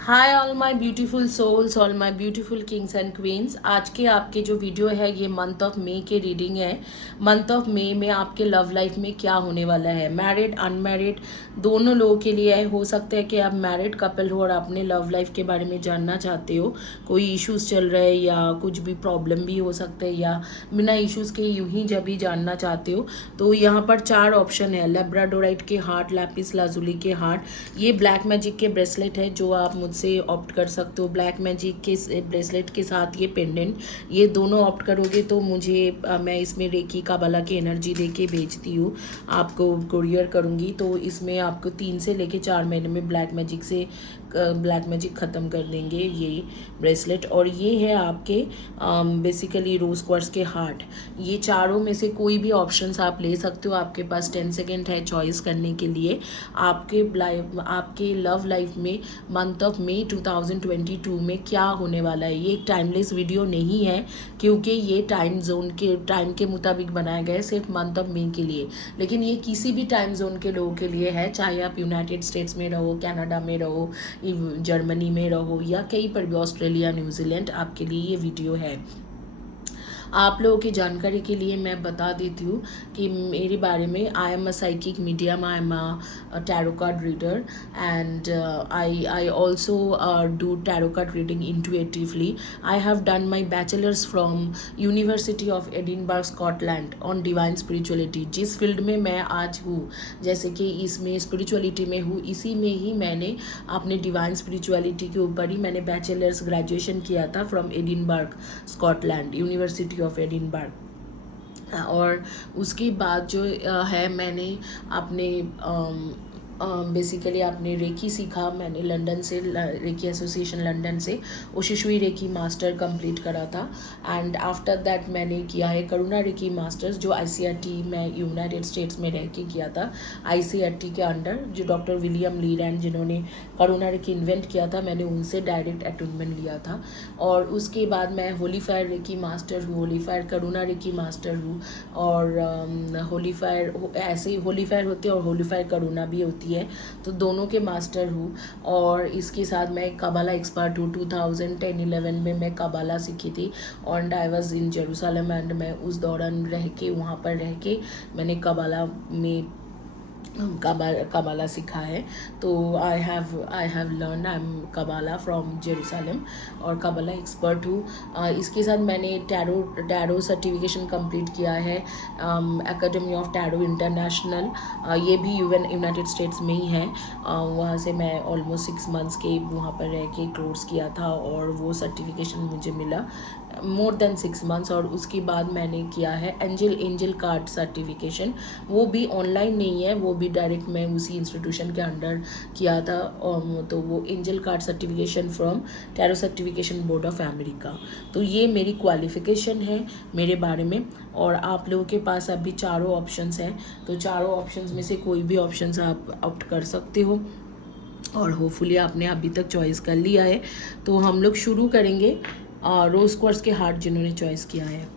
Hi all my beautiful souls, all my beautiful kings and queens. आज के आपके जो वीडियो है ये मंथ ऑफ मई के रीडिंग है। मंथ ऑफ मई में आपके लव लाइफ में क्या होने वाला है, मैरिड अनमैरिड दोनों लोगों के लिए है। हो सकता है कि आप मैरिड कपल हो और अपने लव लाइफ के बारे में जानना चाहते हो, कोई इश्यूज चल रहे हैं या कुछ भी प्रॉब्लम भी हो सकता है, या बिना इश्यूज के यूं ही जब भी जानना चाहते हो तो यहाँ पर चार ऑप्शन है। लेब्राडोराइट के हार्ट, लैपिस लाजुली के हार्ट, ये ब्लैक मैजिक के ब्रेसलेट है जो आप मुझसे ऑप्ट कर सकते हो। ब्लैक मैजिक के ब्रेसलेट के साथ ये पेंडेंट, ये दोनों ऑप्ट करोगे तो मुझे मैं इसमें रेकी काबला की एनर्जी दे के भेजती हूँ, आपको कुरियर करूँगी। तो इसमें आपको 3 से लेके 4 महीने में ब्लैक मैजिक ख़त्म कर देंगे ये ब्रेसलेट। और ये है आपके बेसिकली रोज़ क्वार्ट्ज के हार्ट। ये चारों में से कोई भी ऑप्शंस आप ले सकते हो, आपके पास 10 सेकेंड है चॉइस करने के लिए। आपके लव लाइफ में मंथ ऑफ मई 2022 में क्या होने वाला है। ये एक टाइमलेस वीडियो नहीं है क्योंकि ये टाइम के मुताबिक बनाया गया है, सिर्फ मंथ ऑफ मई के लिए। लेकिन ये किसी भी टाइम जोन के लोगों के लिए है, चाहे आप यूनाइटेड स्टेट्स में रहो, कनाडा में रहो, जर्मनी में रहो या कहीं पर भी, ऑस्ट्रेलिया, न्यूजीलैंड, आपके लिए ये वीडियो है। आप लोगों की जानकारी के लिए मैं बता देती हूँ कि मेरे बारे में, I am a psychic medium, I am a tarot card reader and I also do tarot card reading intuitively. I have done my bachelors from university of Edinburgh Scotland on divine spirituality. जिस field में मैं आज हूँ, जैसे कि इसमें spirituality में हूँ, इसी में ही मैंने अपने डिवाइन स्पिरिचुअलिटी के ऊपर ही मैंने बैचलर्स ग्रेजुएशन किया था from Edinburgh Scotland, university of Edinburgh. और उसके बाद जो है मैंने अपने बेसिकली आपने रेकी सीखा, मैंने लंदन से, रेकी एसोसिएशन लंदन से ओशिशुई रेकी मास्टर कंप्लीट करा था। एंड आफ्टर दैट मैंने किया है करुणा रेकी मास्टर्स, जो आईसीआरटी मैं यूनाइटेड स्टेट्स में रह के किया था। आईसीआरटी के अंडर जो डॉक्टर विलियम लीलैंड जिन्होंने करुणा रेकी इन्वेंट किया था, मैंने उनसे डायरेक्ट अटूनमेंट लिया था। और उसके बाद मैं होली फायर रेकी मास्टर हूँ, होली फायर करुणा रेकी मास्टर हूँ। और होली फायर ऐसे ही होली फायर होती है और होली फायर करुणा भी होती है, तो दोनों के मास्टर हूँ। और इसके साथ मैं कबाला एक्सपर्ट हूँ। 2010-11 में मैं कबाला सीखी थी और I was in Jerusalem and मैं उस दौरान रह के, वहाँ पर रह के मैंने कबाला में कबाला सीखा है। तो I have learn, I am कबाला from Jerusalem और कबाला एक्सपर्ट हूँ। इसके साथ मैंने टैरो सर्टिफिकेशन कंप्लीट किया है एकेडमी ऑफ टैरो इंटरनेशनल, ये भी यूनाइटेड स्टेट्स में ही है। वहाँ से मैं ऑलमोस्ट 6 मंथ्स के वहाँ पर रह के कोर्स किया था और वो सर्टिफिकेशन मुझे मिला मोर देन 6 मंथ्स। और उसके बाद मैंने किया है एंजल कार्ड सर्टिफिकेशन, वो भी ऑनलाइन नहीं है, वो भी डायरेक्ट मैं उसी इंस्टीट्यूशन के अंडर किया था। तो वो angel card certification from tarot certification board of America. तो ये मेरी क्वालिफिकेशन है मेरे बारे में। और आप लोगों के पास अभी चारों ऑप्शंस हैं, तो चारों ऑप्शंस में से कोई भी ऑप्शंस आप ऑप्ट कर सकते हो और होपफुली आपने अभी तक चॉइस कर लिया है। तो हम लोग शुरू करेंगे रोज क्वार्ट्ज के हार्ट जिन्होंने चॉइस किया है।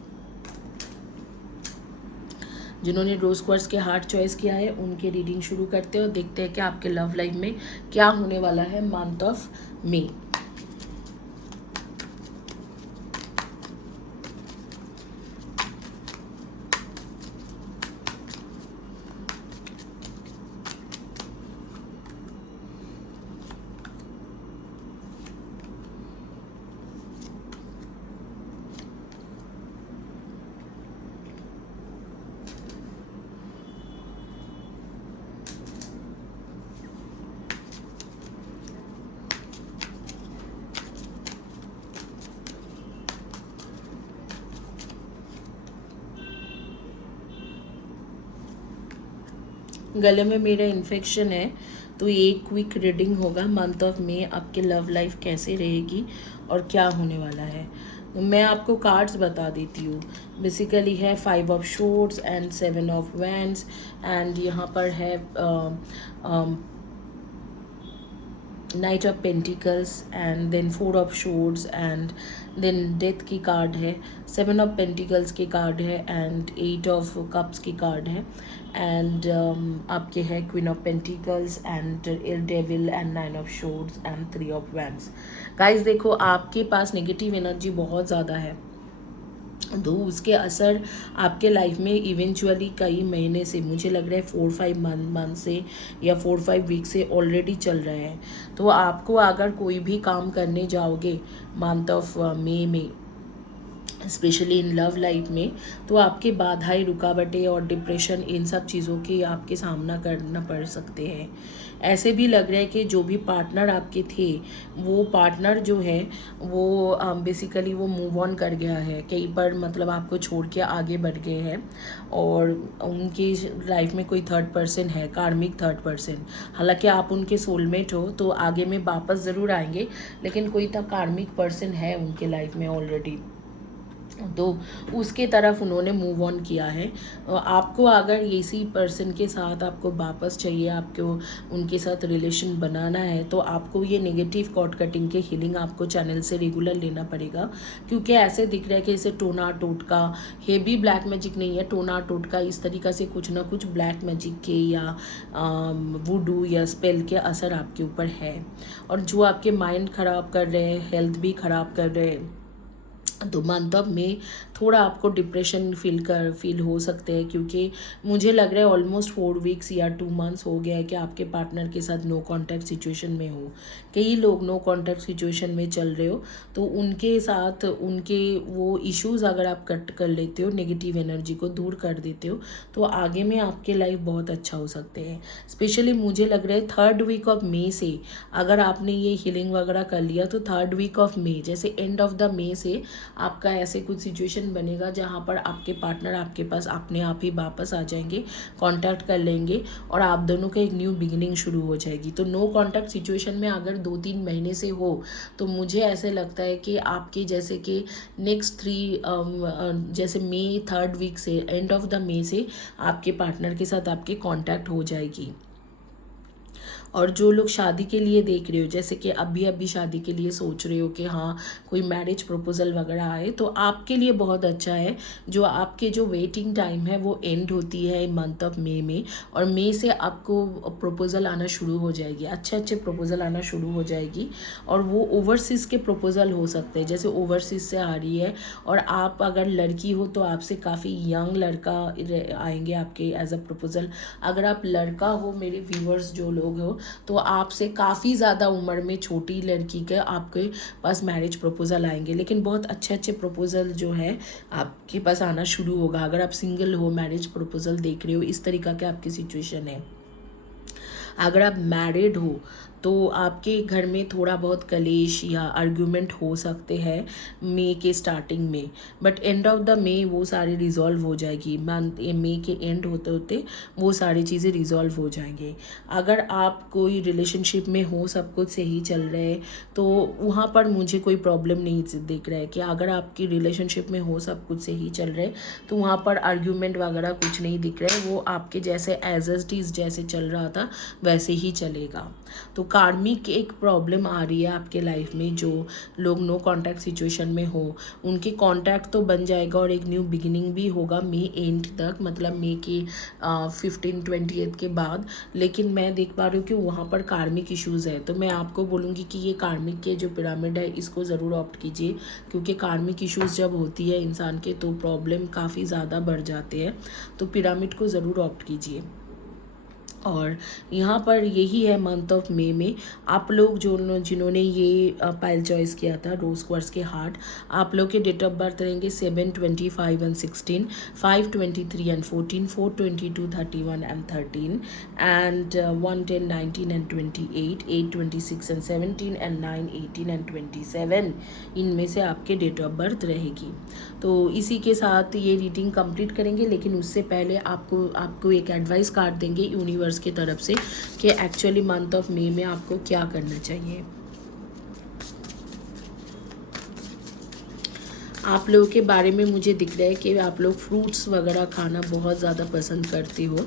जिन्होंने रोज क्वार्ट्ज के हार्ट चॉइस किया है उनके रीडिंग शुरू करते हैं और देखते हैं कि आपके लव लाइफ में क्या होने वाला है मंथ ऑफ मई। गले में मेरा इन्फेक्शन है, तो ये क्विक रीडिंग होगा। मंथ ऑफ मई आपके लव लाइफ कैसे रहेगी और क्या होने वाला है। तो मैं आपको कार्ड्स बता देती हूँ। बेसिकली है 5 of swords and 7 of wands and यहाँ पर है knight of pentacles and then 4 of swords and then death की कार्ड है, 7 ऑफ पेंटिकल्स की कार्ड है एंड 8 ऑफ कप्स की कार्ड है एंड आपके है queen of pentacles and devil and 9 of swords and 3 of wands. Guys देखो, आपके पास नेगेटिव एनर्जी बहुत ज़्यादा है, तो उसके असर आपके लाइफ में इवेंचुअली कई महीने से, मुझे लग रहा है 4-5 मंथ से या 4-5 वीक से ऑलरेडी चल रहे हैं। तो आपको अगर कोई भी काम करने जाओगे मंथ ऑफ मई में, स्पेशली इन लव लाइफ में, तो आपके बाधाएं, रुकावटें और डिप्रेशन, इन सब चीज़ों की आपके सामना करना पड़ सकते हैं। ऐसे भी लग रहा है कि जो भी पार्टनर आपके थे, वो पार्टनर जो है वो बेसिकली वो मूव ऑन कर गया है कहीं पर, मतलब आपको छोड़ के आगे बढ़ गए हैं और उनकी लाइफ में कोई थर्ड पर्सन है, कार्मिक थर्ड पर्सन। हालांकि आप उनके सोलमेट हो तो आगे में वापस ज़रूर आएंगे, लेकिन कोई तो कार्मिक पर्सन है उनके लाइफ में ऑलरेडी, तो उसके तरफ उन्होंने मूव ऑन किया है। आपको अगर इसी पर्सन के साथ आपको वापस चाहिए, आपको उनके साथ रिलेशन बनाना है, तो आपको ये नेगेटिव कॉर्ड कटिंग के हीलिंग आपको चैनल से रेगुलर लेना पड़ेगा, क्योंकि ऐसे दिख रहा है कि इसे टोना टोटका, हेवी ब्लैक मैजिक नहीं है, टोना टोटका इस तरीक़ा से कुछ ना कुछ ब्लैक मैजिक के या वुडू या स्पेल के असर आपके ऊपर है, और जो आपके माइंड ख़राब कर रहे हैं, हेल्थ भी ख़राब कर रहे हैं। तो मंथ ऑफ में थोड़ा आपको डिप्रेशन फील हो सकते हैं, क्योंकि मुझे लग रहा है ऑलमोस्ट 4 वीक्स या 2 मंथ्स हो गया है कि आपके पार्टनर के साथ नो कांटेक्ट सिचुएशन में हो। कई लोग नो कांटेक्ट सिचुएशन में चल रहे हो, तो उनके साथ उनके वो इश्यूज़ अगर आप कट कर लेते हो, नेगेटिव एनर्जी को दूर कर देते हो, तो आगे में आपके लाइफ बहुत अच्छा हो सकते हैं। स्पेशली मुझे लग रहा है 3rd वीक ऑफ मई से अगर आपने ये हीलिंग वगैरह कर लिया, तो 3rd वीक ऑफ मई, जैसे एंड ऑफ द मई से आपका ऐसे कुछ सिचुएशन बनेगा जहाँ पर आपके पार्टनर आपके पास अपने आप ही वापस आ जाएंगे, कांटेक्ट कर लेंगे और आप दोनों का एक न्यू बिगिनिंग शुरू हो जाएगी। तो नो कांटेक्ट सिचुएशन में अगर 2-3 महीने से हो, तो मुझे ऐसे लगता है कि आपके जैसे कि नेक्स्ट 3 जैसे मई 3rd वीक से, एंड ऑफ द मई से आपके पार्टनर के साथ आपकी कांटेक्ट हो जाएगी। और जो लोग शादी के लिए देख रहे हो, जैसे कि अभी शादी के लिए सोच रहे हो कि हाँ कोई मैरिज प्रपोजल वगैरह आए, तो आपके लिए बहुत अच्छा है। जो आपके जो वेटिंग टाइम है वो एंड होती है मंथ ऑफ मई में, और मई से आपको प्रपोजल आना शुरू हो जाएगी, अच्छे प्रपोजल आना शुरू हो जाएगी। और वो ओवरसीज़ के प्रपोजल हो सकते हैं, जैसे ओवरसीज़ से आ रही है, और आप अगर लड़की हो तो आपसे काफ़ी यंग लड़का आएंगे आपके एज अ प्रपोजल। अगर आप लड़का हो, मेरे व्यूअर्स जो लोग हो, तो आपसे काफ़ी ज़्यादा उम्र में छोटी लड़की के आपके पास मैरिज प्रपोजल आएंगे, लेकिन बहुत अच्छे प्रपोजल जो है आपके पास आना शुरू होगा। अगर आप सिंगल हो, मैरिज प्रपोजल देख रहे हो, इस तरीक़ा के आपकी सिचुएशन है। अगर आप मैरिड हो तो आपके घर में थोड़ा बहुत कलेश या आर्ग्यूमेंट हो सकते हैं मई के स्टार्टिंग में, but end of the May वो सारी रिजॉल्व हो जाएगी। मंथ मई के एंड होते होते वो सारी चीज़ें रिजॉल्व हो जाएंगे। अगर आप कोई रिलेशनशिप में हो, सब कुछ सही चल रहे हैं, तो वहाँ पर मुझे कोई प्रॉब्लम नहीं दिख रहा है कि अगर आपकी रिलेशनशिप में हो, सब कुछ सही चल रहा है, तो वहाँ पर आर्ग्यूमेंट वगैरह कुछ नहीं दिख रहा है। वो आपके जैसे एज इट इज़ जैसे चल रहा था वैसे ही चलेगा। तो कार्मिक एक प्रॉब्लम आ रही है आपके लाइफ में, जो लोग नो कांटेक्ट सिचुएशन में हो उनके कांटेक्ट तो बन जाएगा और एक न्यू बिगिनिंग भी होगा मई एंड तक, मतलब मई के 15-20 के बाद। लेकिन मैं देख पा रही हूँ कि वहाँ पर कार्मिक इश्यूज़ है, तो मैं आपको बोलूँगी कि ये कार्मिक के जो पिरामिड है इसको ज़रूर ऑप्ट कीजिए, क्योंकि कार्मिक इश्यूज़ जब होती है इंसान के तो प्रॉब्लम काफ़ी ज़्यादा बढ़ जाते हैं। तो पिरामिड को ज़रूर ऑप्ट कीजिए। और यहाँ पर यही है मंथ ऑफ मई में आप लोग जिन्होंने ये पाइल चॉइस किया था रोज़ क्वार्ट्ज के हार्ट, आप लोग के डेट ऑफ बर्थ रहेंगे 7, 25 and 16, 5, 23 and 14, 4, 22, 31 and 13 and 1, 10, 19 and 28, 8, 26 and 17 and 9, 18 and 27 इनमें से आपके डेट ऑफ बर्थ रहेगी। तो इसी के साथ ये रीडिंग कंप्लीट करेंगे, लेकिन उससे पहले आपको एक एडवाइस कार्ड देंगे यूनिवर्स की तरफ से कि एक्चुअली मंथ ऑफ मई में आपको क्या करना चाहिए। आप लोगों के बारे में मुझे दिख रहा है कि आप लोग फ्रूट्स वगैरह खाना बहुत ज़्यादा पसंद करते हो,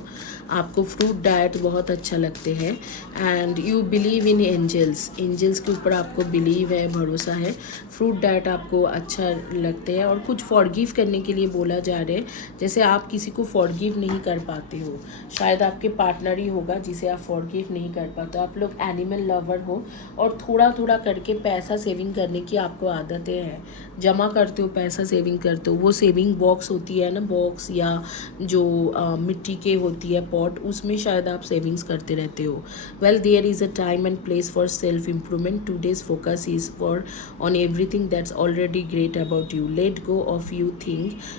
आपको फ्रूट डाइट बहुत अच्छा लगते हैं and you believe in angels, angels के ऊपर आपको बिलीव है, भरोसा है, फ्रूट डाइट आपको अच्छा लगते हैं और कुछ फॉरगिव करने के लिए बोला जा रहा है। जैसे आप किसी को फॉरगिव नहीं कर पाते हो, शायद आपके पार्टनर ही होगा जिसे आप फॉरगिव नहीं कर पाते, आप लोग एनिमल लवर हो और थोड़ा थोड़ा करके पैसा सेविंग करने की आपको आदतें हैं, जमा करते हो पैसा, सेविंग करते हो, वो सेविंग बॉक्स होती है ना, बॉक्स या जो मिट्टी के होती है पॉट, उसमें शायद आप सेविंग्स करते रहते हो। Well there is a time and place for self improvement, today's focus is for on everything that's already great about you, let go of you think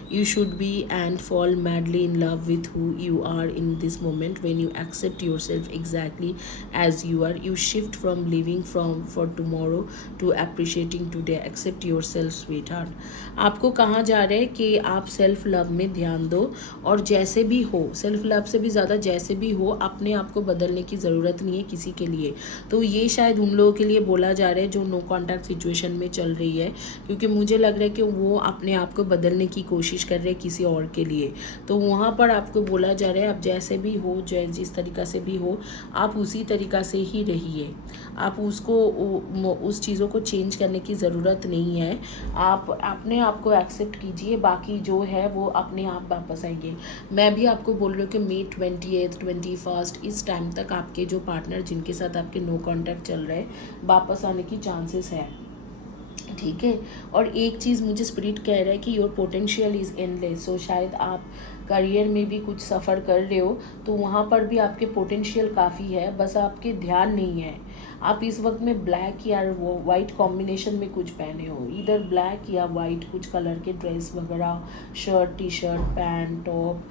you should be and fall madly in love with who you are in this moment. When you accept yourself exactly as you are, you shift from living from for tomorrow to appreciating today. Accept yourself sweetheart. आपको कहा जा रहा है कि आप self love में ध्यान दो और जैसे भी हो, सेल्फ लव से भी ज़्यादा जैसे भी हो, अपने आप को बदलने की ज़रूरत नहीं है किसी के लिए। तो ये शायद उन लोगों के लिए बोला जा रहा है जो नो कॉन्टैक्ट सिचुएशन में चल रही है, क्योंकि मुझे लग रहा है कि वो अपने आप को बदलने की कोशिश कर रहे हैं किसी और के लिए। तो वहाँ पर आपको बोला जा रहा है आप जैसे भी हो, जिस तरीक़ा से भी हो, आप उसी तरीक़ा से ही रहिए, आप उसको उस चीज़ों को चेंज करने की ज़रूरत नहीं है, आप अपने आप को एक्सेप्ट कीजिए, बाकी जो है वो अपने आप वापस आएंगे। मैं भी आपको बोल रही हूँ कि May 28, 21 इस टाइम तक आपके जो पार्टनर जिनके साथ आपके नो कॉन्टैक्ट चल रहे हैं वापस आने की चांसेस है, ठीक है। और एक चीज़ मुझे स्पिरिट कह रहा है कि योर पोटेंशियल इज़ एंडलेस। सो शायद आप करियर में भी कुछ सफ़र कर रहे हो तो वहाँ पर भी आपके पोटेंशियल काफ़ी है, बस आपके ध्यान नहीं है। आप इस वक्त में ब्लैक या वाइट कॉम्बिनेशन में कुछ पहने हो, इधर ब्लैक या वाइट कुछ कलर के ड्रेस वगैरह, shirt, T shirt, pant, top,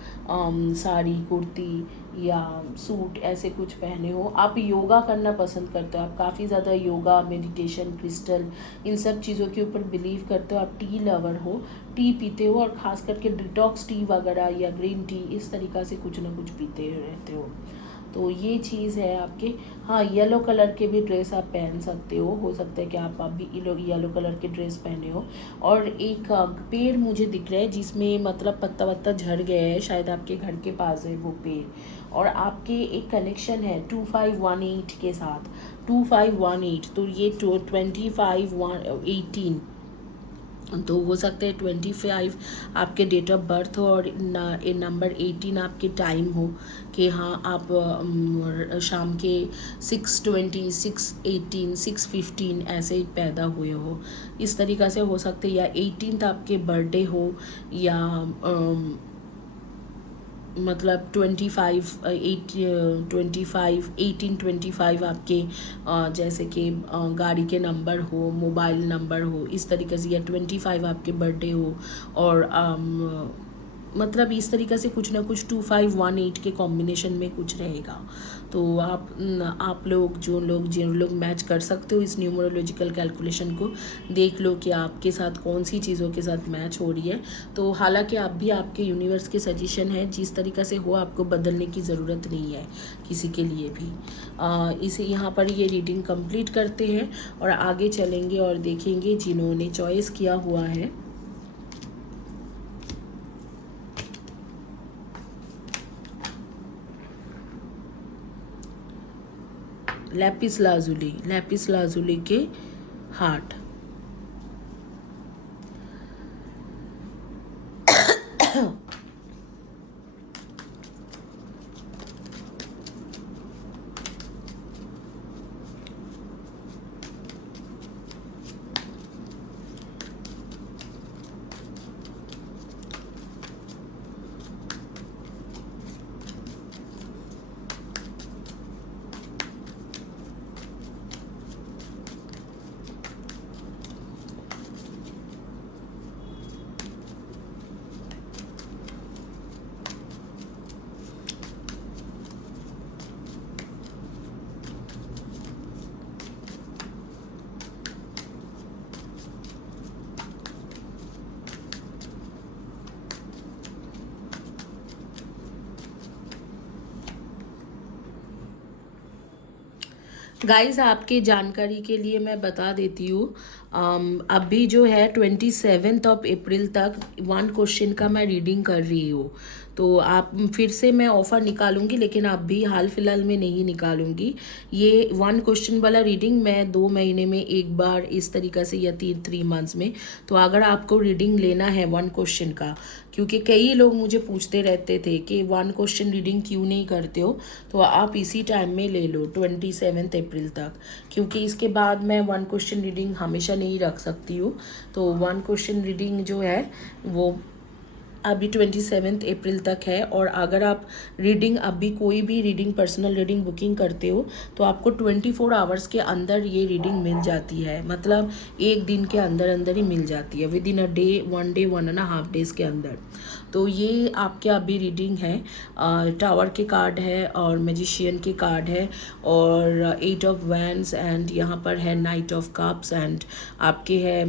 sari, kurti या सूट, ऐसे कुछ पहने हो। आप योगा करना पसंद करते हो, आप काफ़ी ज़्यादा योगा, मेडिटेशन, क्रिस्टल, इन सब चीज़ों के ऊपर बिलीव करते हो। आप टी लवर हो, टी पीते हो और ख़ास करके डिटॉक्स टी वगैरह या ग्रीन टी, इस तरीक़ा से कुछ ना कुछ पीते रहते हो। तो ये चीज़ है आपके। हाँ, येलो कलर के भी ड्रेस आप पहन सकते हो सकता है कि आप भी येलो कलर के ड्रेस पहने हो। और एक पेड़ मुझे दिख रहा है जिसमें मतलब पत्ता वत्ता झड़ गया है, शायद आपके घर के पास है वो पेड़, और आपके एक कनेक्शन है 2518 के साथ, 2518, तो ये 2518 तो हो सकता है 25 आपके डेट ऑफ बर्थ हो और नंबर 18 आपके टाइम हो कि हाँ आप शाम के 6:20, 6:18, 6:15 ऐसे पैदा हुए हो, इस तरीक़ा से हो सकते, या 18th आपके बर्थडे हो, या मतलब 1825 आपके जैसे कि गाड़ी के नंबर हो, मोबाइल नंबर हो, इस तरीके से, या 25 आपके बर्थडे हो, और मतलब इस तरीक़े से कुछ ना कुछ 2518 के कॉम्बिनेशन में कुछ रहेगा। तो आप लोग जिन लोग मैच कर सकते हो इस न्यूमरोलॉजिकल कैलकुलेशन को, देख लो कि आपके साथ कौन सी चीज़ों के साथ मैच हो रही है। तो हालांकि आप भी, आपके यूनिवर्स के सजेशन है, जिस तरीक़े से हो आपको बदलने की ज़रूरत नहीं है किसी के लिए भी। इसे यहाँ पर ये रीडिंग कंप्लीट करते हैं और आगे चलेंगे और देखेंगे जिन्होंने चॉइस किया हुआ है। लैपिस लाजुली के हार्ट। गाइस आपके जानकारी के लिए मैं बता देती हूँ, अभी जो है 27 अप्रैल तक 1 क्वेश्चन का मैं रीडिंग कर रही हूँ। तो आप फिर से मैं ऑफ़र निकालूंगी, लेकिन अभी हाल फिलहाल में नहीं निकालूंगी। ये 1 क्वेश्चन वाला रीडिंग मैं 2 महीने में एक बार इस तरीक़ा से, या 3 मंथ्स में। तो अगर आपको रीडिंग लेना है 1 क्वेश्चन का, क्योंकि कई लोग मुझे पूछते रहते थे कि 1 क्वेश्चन रीडिंग क्यों नहीं करते हो, तो आप इसी टाइम में ले लो 27 अप्रैल तक, क्योंकि इसके बाद मैं 1 क्वेश्चन रीडिंग हमेशा नहीं रख सकती हूँ। तो 1 क्वेश्चन रीडिंग जो है वो अभी 27 अप्रैल तक है। और अगर आप रीडिंग, अभी कोई भी रीडिंग, पर्सनल रीडिंग बुकिंग करते हो, तो आपको 24 आवर्स के अंदर ये रीडिंग मिल जाती है। मतलब एक दिन के अंदर अंदर ही मिल जाती है, with in a day, 1 1.5 days के अंदर। तो ये आपके अभी रीडिंग है। टावर के कार्ड है और मैजिशियन के कार्ड है और 8 ऑफ वैंड्स, एंड यहाँ पर है नाइट ऑफ कप्स, एंड आपके है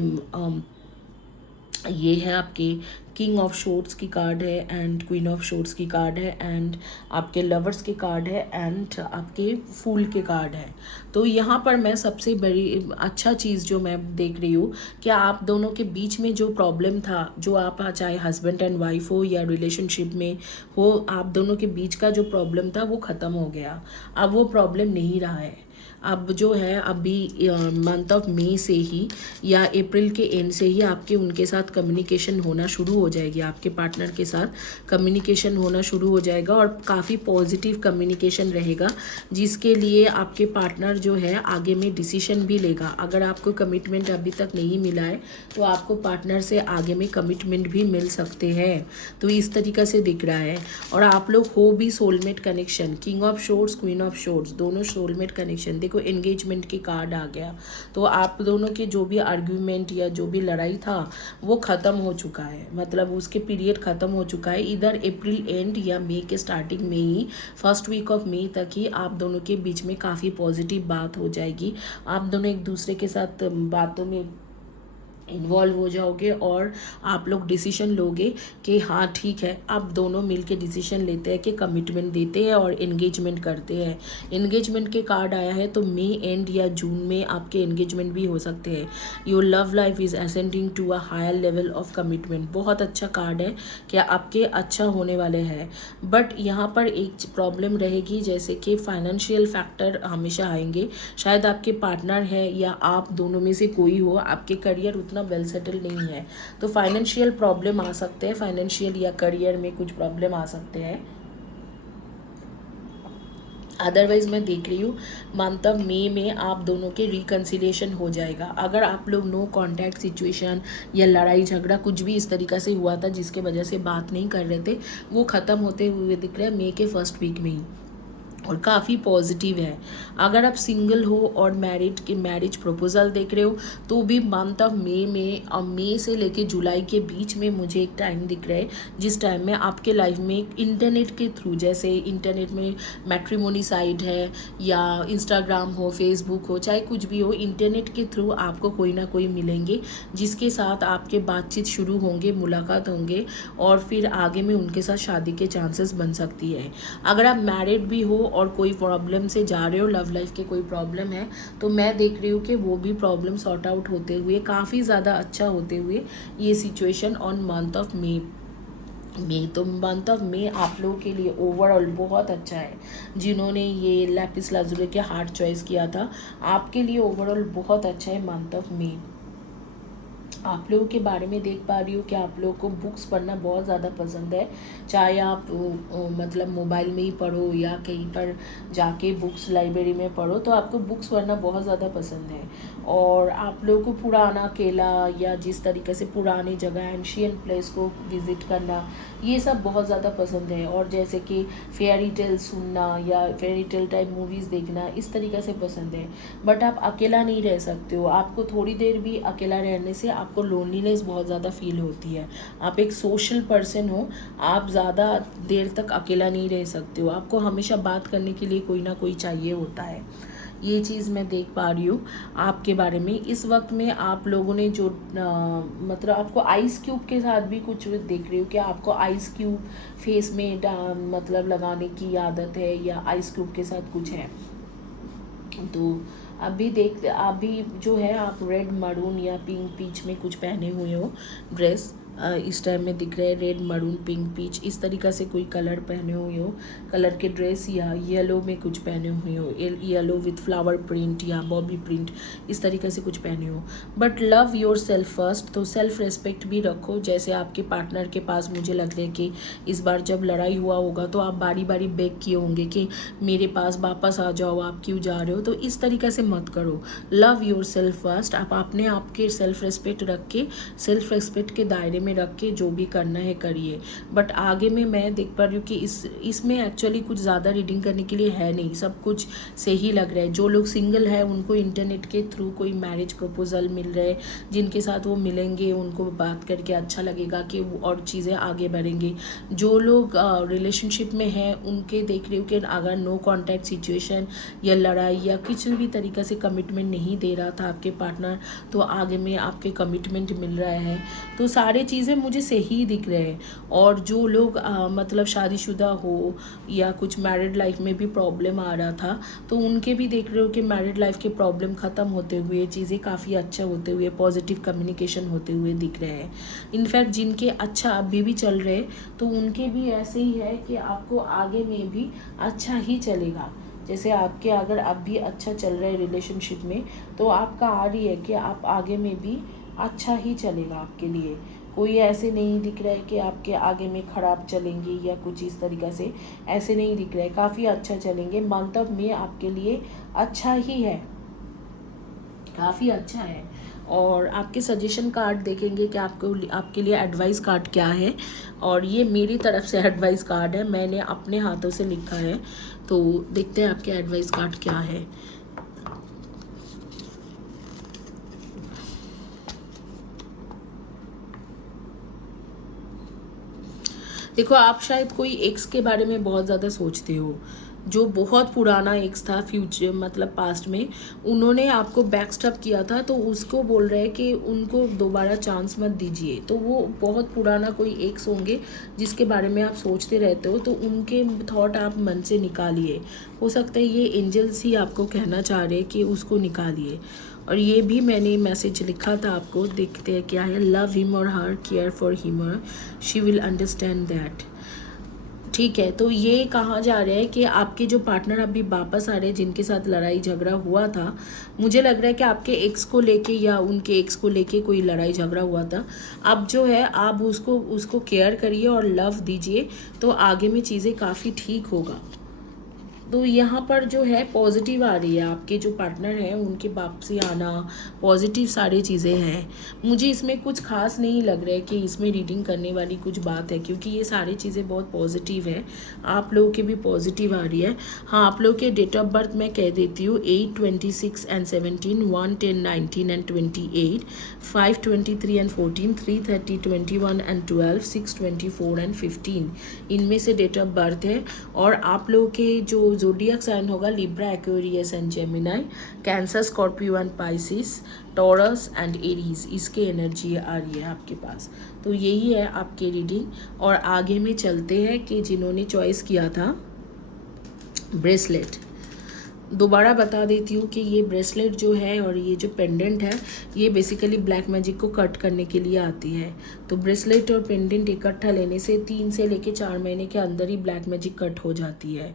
ये है आपके किंग ऑफ शोर्ट्स की कार्ड है, एंड क्वीन ऑफ शोर्ट्स की कार्ड है, एंड आपके लवर्स के कार्ड है, एंड आपके फूल के कार्ड है। तो यहाँ पर मैं सबसे बड़ी अच्छा चीज़ जो मैं देख रही हूँ कि आप दोनों के बीच में जो प्रॉब्लम था, जो आप चाहे हस्बैंड एंड वाइफ हो या रिलेशनशिप में हो, आप दोनों के बीच का जो प्रॉब्लम था वो ख़त्म हो गया। अब वो प्रॉब्लम नहीं रहा है। अब जो है अभी मंथ ऑफ मई से ही या अप्रैल के एंड से ही आपके उनके साथ कम्युनिकेशन होना शुरू हो जाएगी, आपके पार्टनर के साथ कम्युनिकेशन होना शुरू हो जाएगा, और काफ़ी पॉजिटिव कम्युनिकेशन रहेगा, जिसके लिए आपके पार्टनर जो है आगे में डिसीजन भी लेगा। अगर आपको कमिटमेंट अभी तक नहीं मिला है, तो आपको पार्टनर से आगे में कमिटमेंट भी मिल सकते हैं। तो इस तरीक़े से दिख रहा है। और आप लोग हो भी soulmate connection, king of shorts, queen of shorts, दोनों सोलमेट कनेक्शन। देखो एंगेजमेंट की कार्ड आ गया। तो आप दोनों के जो भी आर्ग्यूमेंट या जो भी लड़ाई था वो ख़त्म हो चुका है, मतलब उसके पीरियड ख़त्म हो चुका है। इधर अप्रैल एंड या मई के स्टार्टिंग में ही, फर्स्ट वीक ऑफ मई तक ही आप दोनों के बीच में काफ़ी पॉजिटिव बात हो जाएगी। आप दोनों एक दूसरे के साथ बातों में इन्वॉल्व हो जाओगे और आप लोग डिसीजन लोगे कि हाँ ठीक है, आप दोनों मिलके डिसीजन लेते हैं कि कमिटमेंट देते हैं और एंगेजमेंट करते हैं। एंगेजमेंट के कार्ड आया है, तो मई एंड या जून में आपके एंगेजमेंट भी हो सकते हैं। Your love life is ascending to a higher level of commitment. बहुत अच्छा कार्ड है कि आपके अच्छा होने वाले हैं। बट यहाँ पर एक प्रॉब्लम रहेगी, जैसे कि फाइनेंशियल फैक्टर हमेशा आएंगे। शायद आपके पार्टनर है या आप दोनों में से कोई हो, आपके करियर उतना वेल सेटल नहीं है, तो फाइनेंशियल प्रॉब्लम आ सकते हैं, फाइनेंशियल या करियर में कुछ प्रॉब्लम आ सकते हैं। अदरवाइज मैं देख रही हूँ मंथ ऑफ मई में आप दोनों के रिकन्सिलिएशन हो जाएगा। अगर आप लोग नो कांटेक्ट सिचुएशन या लड़ाई झगड़ा कुछ भी इस तरीक़ा से हुआ था जिसके वजह से बात नहीं कर रहे थे, वो ख़त्म होते हुए दिख रहा है मई के फर्स्ट वीक में ही, और काफ़ी पॉजिटिव है। अगर आप सिंगल हो और मैरिड के मैरिज प्रपोजल देख रहे हो, तो भी मंथ ऑफ मई में, और मई से लेके जुलाई के बीच में मुझे एक टाइम दिख रहा है जिस टाइम में आपके लाइफ में इंटरनेट के थ्रू, जैसे इंटरनेट में मैट्रिमोनी साइट है या इंस्टाग्राम हो, फेसबुक हो, चाहे कुछ भी हो, इंटरनेट के थ्रू आपको कोई ना कोई मिलेंगे जिसके साथ आपके बातचीत शुरू होंगे, मुलाकात होंगे, और फिर आगे में उनके साथ शादी के चांसेस बन सकती है। अगर आप मैरिड भी हो और कोई प्रॉब्लम से जा रहे हो, लव लाइफ के कोई प्रॉब्लम है, तो मैं देख रही हूँ कि वो भी प्रॉब्लम सॉर्ट आउट होते हुए, काफ़ी ज़्यादा अच्छा होते हुए ये situation on month of May. तो मंथ ऑफ मई आप लोगों के लिए ओवरऑल बहुत अच्छा है। जिन्होंने ये लैपिस लाजुली के हार्ट चॉइस किया था, आपके लिए ओवरऑल बहुत अच्छा है मंथ ऑफ मई। आप लोगों के बारे में देख पा रही हूँ कि आप लोगों को बुक्स पढ़ना बहुत ज़्यादा पसंद है, चाहे आप मतलब मोबाइल में ही पढ़ो या कहीं पर जाके बुक्स लाइब्रेरी में पढ़ो, तो आपको बुक्स पढ़ना बहुत ज़्यादा पसंद है। और आप लोगों को पुराना किला या जिस तरीके से पुरानी जगह, एंशियंट प्लेस को विज़िट करना, ये सब बहुत ज़्यादा पसंद है। और जैसे कि फेयरी टेल सुनना या फेयरी टेल टाइप मूवीज़ देखना, इस तरीके से पसंद है। बट आप अकेला नहीं रह सकते हो, आपको थोड़ी देर भी अकेला रहने से आपको लोनलीनेस बहुत ज़्यादा फील होती है। आप एक सोशल पर्सन हो, आप ज़्यादा देर तक अकेला नहीं रह सकते हो, आपको हमेशा बात करने के लिए कोई ना कोई चाहिए होता है। ये चीज़ मैं देख पा रही हूँ आपके बारे में। इस वक्त में आप लोगों ने जो मतलब आपको आइस क्यूब के साथ भी कुछ देख रही हूँ कि आपको आइस क्यूब फेस में मतलब लगाने की आदत है, या आइस क्यूब के साथ कुछ है। तो अभी जो है आप रेड मरून या पिंक पीच में कुछ पहने हुए हो ड्रेस, इस टाइम में दिख रहा है रेड मरून पिंक पीच, इस तरीक़ा से कोई कलर पहने हुए हो, कलर के ड्रेस, या येलो में कुछ पहने हुए हो, येलो विथ फ्लावर प्रिंट या बॉबी प्रिंट, इस तरीक़े से कुछ पहने हो। But love your self first, तो सेल्फ रेस्पेक्ट भी रखो। जैसे आपके पार्टनर के पास मुझे लग रहा है कि इस बार जब लड़ाई हुआ होगा तो आप बारी बारी बेग किए होंगे कि मेरे पास वापस आ जाओ, आप क्यों जा रहे हो, तो इस तरीक़े से मत करो। लव योर सेल्फ फर्स्ट, आप अपने आप के सेल्फ रेस्पेक्ट रख के, सेल्फ रेस्पेक्ट के दायरे में रख के जो भी करना है करिए। बट आगे में मैं देख पा रही हूँ कि इसमें एक्चुअली कुछ ज़्यादा रीडिंग करने के लिए है नहीं, सब कुछ सही लग रहा है। जो लोग सिंगल है उनको इंटरनेट के थ्रू कोई मैरिज प्रपोजल मिल रहे, जिनके साथ वो मिलेंगे उनको बात करके अच्छा लगेगा कि और चीज़ें आगे बढ़ेंगे। जो लोग रिलेशनशिप में हैं उनके देख रही हूँ कि अगर नो कॉन्टैक्ट सिचुएशन या लड़ाई या किसी भी तरीक़े से कमिटमेंट नहीं दे रहा था आपके पार्टनर, तो आगे में आपके कमिटमेंट मिल रहा है। तो सारे चीज़ें मुझे सही दिख रहे हैं। और जो लोग मतलब शादीशुदा हो या कुछ मैरिड लाइफ में भी प्रॉब्लम आ रहा था, तो उनके भी देख रहे हो कि मैरिड लाइफ के प्रॉब्लम ख़त्म होते हुए, चीज़ें काफ़ी अच्छा होते हुए, पॉजिटिव कम्युनिकेशन होते हुए दिख रहे हैं। इनफैक्ट जिनके अच्छा अभी भी चल रहे तो उनके भी ऐसे ही है कि आपको आगे में भी अच्छा ही चलेगा। जैसे आपके अगर अब भी अच्छा चल रहा है रिलेशनशिप में, तो आपका आ रही है कि आप आगे में भी अच्छा ही चलेगा आपके लिए। कोई ऐसे नहीं दिख रहा है कि आपके आगे में ख़राब चलेंगे या कुछ इस तरीक़ा से, ऐसे नहीं दिख रहा है, काफ़ी अच्छा चलेंगे। मंथ ऑफ मे आपके लिए अच्छा ही है, काफ़ी अच्छा है। और आपके सजेशन कार्ड देखेंगे कि आपके लिए एडवाइस कार्ड क्या है, और ये मेरी तरफ से एडवाइस कार्ड है, मैंने अपने हाथों से लिखा है। तो देखते हैं आपके एडवाइस कार्ड क्या है। देखो, आप शायद कोई एक्स के बारे में बहुत ज़्यादा सोचते हो, जो बहुत पुराना एक्स था, फ्यूचर मतलब पास्ट में उन्होंने आपको बैकस्टैप किया था, तो उसको बोल रहे हैं कि उनको दोबारा चांस मत दीजिए। तो वो बहुत पुराना कोई एक्स होंगे जिसके बारे में आप सोचते रहते हो, तो उनके थॉट आप मन से निकालिए। हो सकता है ये एंजल्स ही आपको कहना चाह रहे हैं कि उसको निकालिए। और ये भी मैंने मैसेज लिखा था आपको, देखते हैं क्या है। लव हिम और हर, केयर फॉर हिम और शी विल अंडरस्टैंड दैट। ठीक है, तो ये कहा जा रहा है कि आपके जो पार्टनर अभी वापस आ रहे हैं, जिनके साथ लड़ाई झगड़ा हुआ था, मुझे लग रहा है कि आपके एक्स को लेके या उनके एक्स को लेके कोई लड़ाई झगड़ा हुआ था। अब जो है आप उसको केयर करिए और लव दीजिए, तो आगे में चीज़ें काफ़ी ठीक होगा। तो यहाँ पर जो है पॉजिटिव आ रही है, आपके जो पार्टनर हैं उनके वापसी आना, पॉजिटिव सारी चीज़ें हैं। मुझे इसमें कुछ खास नहीं लग रहा है कि इसमें रीडिंग करने वाली कुछ बात है, क्योंकि ये सारी चीज़ें बहुत पॉजिटिव है। आप लोगों के भी पॉजिटिव आ रही है। हाँ, आप लोगों के डेट ऑफ बर्थ मैं कह देती हूँ, 8, 26 and 17, 1, 10, 19 and 28, 5, 23 and 14, 3, 30, 21 and 12, 6, 24 and 15, इनमें से डेट ऑफ बर्थ है। और आप लोगों के जो ज़ोडिएक साइन होगा Libra, Aquarius and Gemini, cancer, Scorpio and Pisces, taurus and Aries, इसके एनर्जी आ रही है आपके पास। तो यही है आपकी रीडिंग। और आगे में चलते हैं कि जिन्होंने चॉइस किया था ब्रेसलेट, दोबारा बता देती हूँ कि ये ब्रेसलेट जो है और ये जो पेंडेंट है, ये बेसिकली ब्लैक मैजिक को कट करने के लिए आती है। तो ब्रेसलेट और पेंडेंट इकट्ठा लेने से 3 से लेके 4 महीने के अंदर ही ब्लैक मैजिक कट हो जाती है।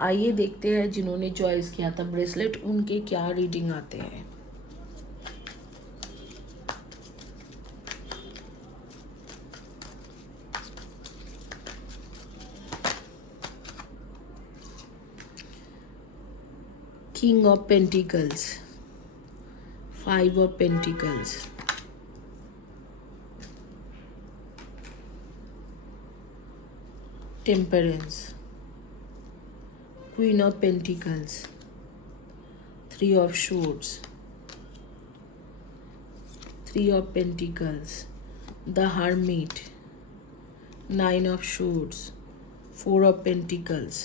आइए देखते हैं जिन्होंने चॉइस किया था ब्रेसलेट, उनके क्या रीडिंग आते हैं। King of Pentacles, 5 of Pentacles, Temperance, Queen of Pentacles, 3 of Swords, 3 of Pentacles, the Hermit, 9 of Swords, 4 of Pentacles,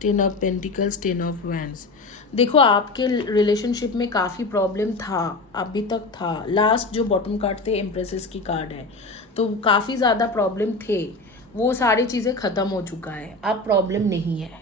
10 of pentacles, 10 of wands. देखो, आपके रिलेशनशिप में काफ़ी प्रॉब्लम था, अभी तक था। लास्ट जो बॉटम कार्ड थे एम्प्रेसेस की कार्ड है, तो काफ़ी ज़्यादा प्रॉब्लम थे, वो सारी चीज़ें ख़त्म हो चुका है, अब प्रॉब्लम नहीं है।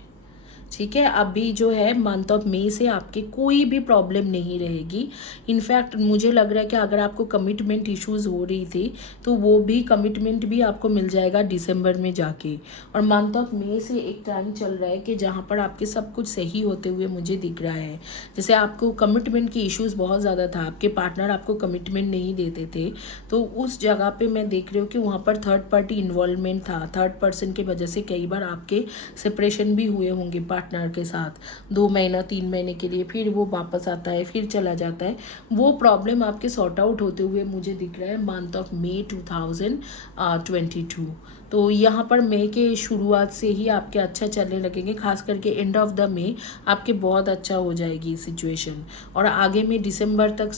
ठीक है, अभी जो है मंथ ऑफ मई से आपके कोई भी प्रॉब्लम नहीं रहेगी। इनफैक्ट मुझे लग रहा है कि अगर आपको कमिटमेंट इश्यूज हो रही थी तो वो भी कमिटमेंट भी आपको मिल जाएगा दिसंबर में जाके। और मंथ ऑफ मई से एक टाइम चल रहा है कि जहाँ पर आपके सब कुछ सही होते हुए मुझे दिख रहा है। जैसे आपको कमिटमेंट की इश्यूज बहुत ज़्यादा था, आपके पार्टनर आपको कमिटमेंट नहीं देते थे, तो उस जगह पे मैं देख रही हूँ कि वहाँ पर थर्ड पार्टी इन्वॉल्वमेंट था। थर्ड पर्सन की वजह से कई बार आपके सेपरेशन भी हुए होंगे पार्टनर के साथ 2 महीना 3 महीने के लिए, फिर वो वापस आता है फिर चला जाता है। वो प्रॉब्लम आपके सॉर्ट आउट होते हुए मुझे दिख रहा है मंथ ऑफ मई 2022। तो यहाँ पर मई के शुरुआत से ही आपके अच्छा चलने लगेंगे, खास करके एंड ऑफ द मई आपके बहुत अच्छा हो जाएगी सिचुएशन। और आगे में दिसंबर तक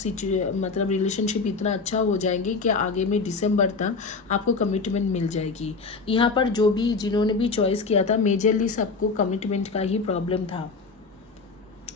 मतलब रिलेशनशिप इतना अच्छा हो जाएंगे कि आगे में दिसंबर तक आपको कमिटमेंट मिल जाएगी। यहाँ पर जो भी जिन्होंने भी चॉइस किया था मेजरली सबको कमिटमेंट का ही प्रॉब्लम था।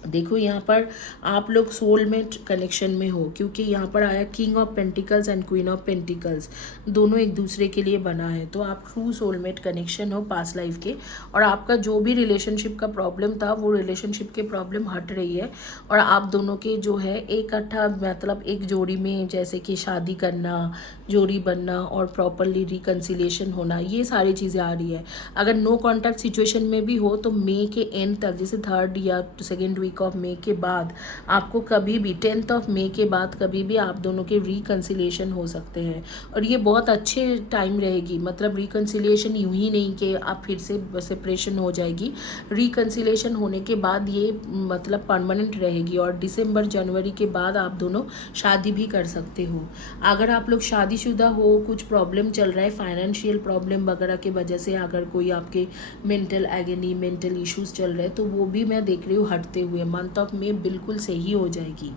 देखो यहाँ पर आप लोग सोलमेट कनेक्शन में हो, क्योंकि यहाँ पर आया king of pentacles and queen of pentacles, दोनों एक दूसरे के लिए बना है। तो आप ट्रू सोलमेट कनेक्शन हो पास्ट लाइफ के, और आपका जो भी रिलेशनशिप का प्रॉब्लम था वो रिलेशनशिप के प्रॉब्लम हट रही है। और आप दोनों के जो है इकट्ठा मतलब एक जोड़ी में जैसे कि शादी करना, जोड़ी बनना और प्रॉपरली रिकन्सिलिएशन होना, ये सारी चीज़ें आ रही है। अगर नो कॉन्टैक्ट सिचुएशन में भी हो तो मई के एंड तक, जैसे 3rd या 2nd वीक ऑफ मई के बाद आपको कभी भी 10th ऑफ मई के बाद कभी भी आप दोनों के रिकन्सिलिएशन हो सकते हैं। और ये बहुत अच्छे टाइम रहेगी, मतलब रिकन्सिलिएशन यूं ही नहीं कि आप फिर से सेपरेशन हो जाएगी। रिकन्सिलिएशन होने के बाद ये मतलब परमानेंट रहेगी, और दिसंबर जनवरी के बाद आप दोनों शादी भी कर सकते हो। अगर आप लोग शादीशुदा हो, कुछ प्रॉब्लम चल रहा है फाइनेंशियल प्रॉब्लम वगैरह की वजह से, अगर कोई आपके मेंटल एगनी मेंटल इश्यूज चल रहे हैं तो वो भी मैं देख रही हूँ हटते हुए मंथ ऑफ मई बिल्कुल सही हो जाएगी।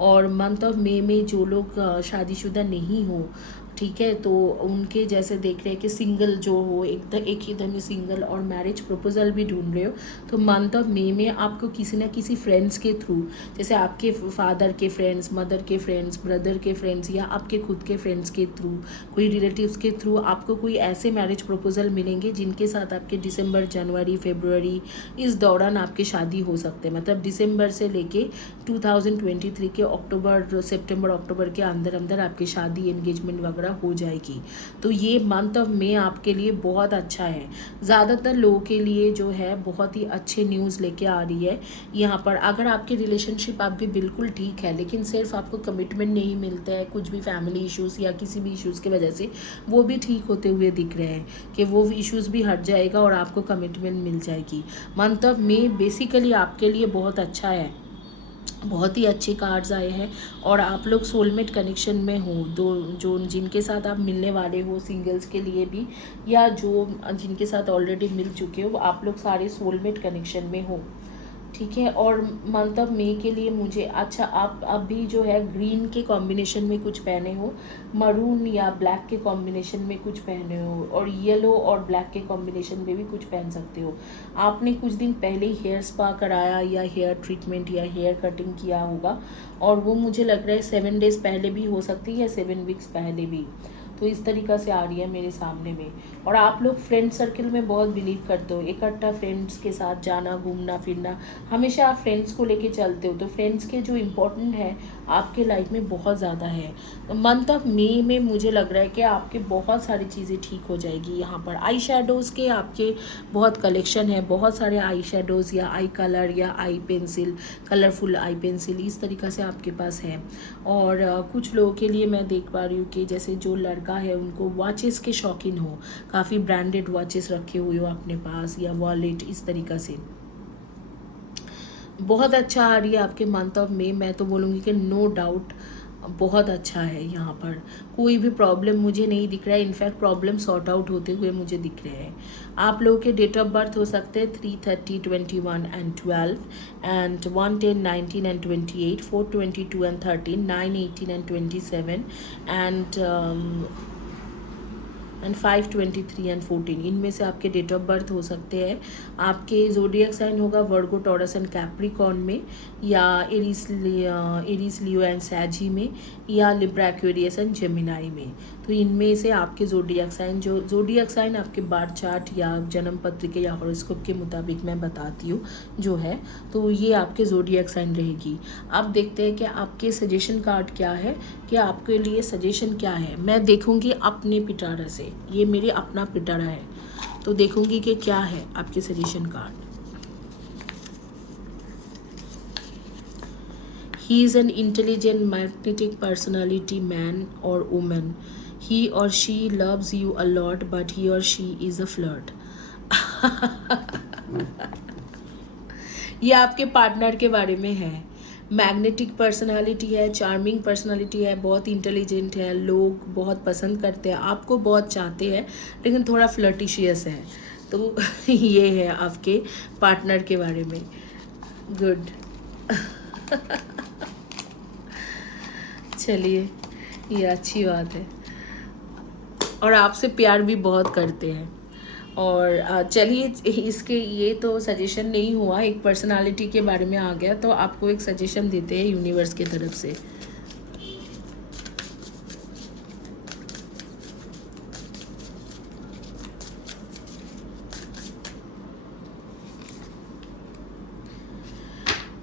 और मंथ ऑफ मई में जो लोग शादीशुदा नहीं हो, ठीक है, तो उनके जैसे देख रहे हैं कि सिंगल जो हो एक ही दम सिंगल और मैरिज प्रपोजल भी ढूंढ रहे हो, तो मंथ ऑफ मई में आपको किसी ना किसी फ्रेंड्स के थ्रू, जैसे आपके फादर के फ्रेंड्स, मदर के फ्रेंड्स, ब्रदर के फ्रेंड्स, या आपके खुद के फ्रेंड्स के थ्रू, कोई रिलेटिव्स के थ्रू आपको कोई ऐसे मैरिज प्रपोजल मिलेंगे जिनके साथ आपके दिसंबर जनवरी फरवरी इस दौरान आपकी शादी हो सकते हैं। मतलब दिसंबर से लेके 2023 के अक्टूबर सितंबर अक्टूबर के अंदर अंदर आपकी शादी एंगेजमेंट वगैरह हो जाएगी। तो ये मंथ ऑफ मई आपके लिए बहुत अच्छा है। ज़्यादातर लोगों के लिए जो है बहुत ही अच्छे न्यूज़ लेके आ रही है यहाँ पर। अगर आपके रिलेशनशिप आपकी बिल्कुल ठीक है लेकिन सिर्फ आपको कमिटमेंट नहीं मिलता है, कुछ भी फैमिली इश्यूज़ या किसी भी इश्यूज़ की वजह से, वो भी ठीक होते हुए दिख रहे हैं कि वो इश्यूज़ भी हट जाएगा और आपको कमिटमेंट मिल जाएगी। मंथ ऑफ मई बेसिकली आपके लिए बहुत अच्छा है, बहुत ही अच्छे कार्ड्स आए हैं। और आप लोग सोलमेट कनेक्शन में हो, दो जो जिनके साथ आप मिलने वाले हो, सिंगल्स के लिए भी या जो जिनके साथ ऑलरेडी मिल चुके हो, आप लोग सारे सोलमेट कनेक्शन में हो, ठीक है। और मंथ ऑफ मई के लिए मुझे अच्छा, आप अभी जो है ग्रीन के कॉम्बिनेशन में कुछ पहने हो, मरून या ब्लैक के कॉम्बिनेशन में कुछ पहने हो, और येलो और ब्लैक के कॉम्बिनेशन में भी कुछ पहन सकते हो। आपने कुछ दिन पहले ही हेयर स्पा कराया या हेयर ट्रीटमेंट या हेयर कटिंग किया होगा, और वो मुझे लग रहा है 7 डेज़ पहले भी हो सकती है या 7 वीक्स पहले भी। तो इस तरीक़ा से आ रही है मेरे सामने में। और आप लोग फ्रेंड सर्कल में बहुत बिलीव करते हो, इकट्ठा फ्रेंड्स के साथ जाना, घूमना फिरना, हमेशा आप फ्रेंड्स को लेके चलते हो, तो फ्रेंड्स के जो इम्पोर्टेंट है आपके लाइफ में बहुत ज़्यादा है। तो मंथ ऑफ मई में मुझे लग रहा है कि आपके बहुत सारी चीज़ें ठीक हो जाएगी। यहाँ पर आई शेडोज़ के आपके बहुत कलेक्शन है, बहुत सारे आई शेडोज़ या आई कलर या आई पेंसिल, कलरफुल आई पेंसिल, इस तरीक़ा से आपके पास है। और कुछ लोगों के लिए मैं देख पा रही हूँ कि जैसे जो लड़का है उनको वॉचेस के शौकीन हो, काफ़ी ब्रांडेड वॉचेस रखे हुए हो अपने पास या वॉलेट, इस तरीक़ा से बहुत अच्छा आ रही है आपके मंथ ऑफ मई। मैं तो बोलूँगी कि नो डाउट बहुत अच्छा है। यहाँ पर कोई भी प्रॉब्लम मुझे नहीं दिख रहा है, इनफैक्ट प्रॉब्लम सॉर्ट आउट होते हुए मुझे दिख रहे हैं। आप लोगों के डेट ऑफ बर्थ हो सकते हैं 3/30, 21 and 12 and 1, 10, 19 and 28, 4, 22 and 13, 9, 18 and 27 and and 5, 23 and 14, इनमें से आपके डेट ऑफ बर्थ हो सकते हैं। आपके ज़ोडिएक साइन होगा वर्गो, टॉरस एंड कैप्रिकॉर्न में, या एरीज, लियो एंड सैजी में, या लिब्रा, एक्वेरियस एंड जेमिनाई में। तो इनमें से आपके ज़ोडिएक साइन, जो ज़ोडिएक साइन आपके बार चार्ट या जन्म पत्रिका या हॉरोस्कोप के मुताबिक मैं बताती हूँ जो है, तो ये आपके ज़ोडिएक साइन रहेगी। अब देखते हैं कि आपके सजेशन कार्ड क्या है, कि आपके लिए सजेशन क्या है। मैं देखूंगी अपने पिटारा से, ये मेरे अपना पिटारा है, तो देखूंगी कि क्या है आपके suggestion card. He is an intelligent, magnetic personality, man or woman. He or she loves you a lot, but he or she is a flirt. ये आपके पार्टनर के बारे में है। मैग्नेटिक पर्सनालिटी है, चार्मिंग पर्सनालिटी है, बहुत इंटेलिजेंट है, लोग बहुत पसंद करते हैं, आपको बहुत चाहते हैं, लेकिन थोड़ा फ्लर्टिशियस है। तो ये है आपके पार्टनर के बारे में। गुड। चलिए, ये अच्छी बात है, और आपसे प्यार भी बहुत करते हैं। और चलिए, इसके ये तो सजेशन नहीं हुआ, एक पर्सनालिटी के बारे में आ गया, तो आपको एक सजेशन देते हैं यूनिवर्स की तरफ से।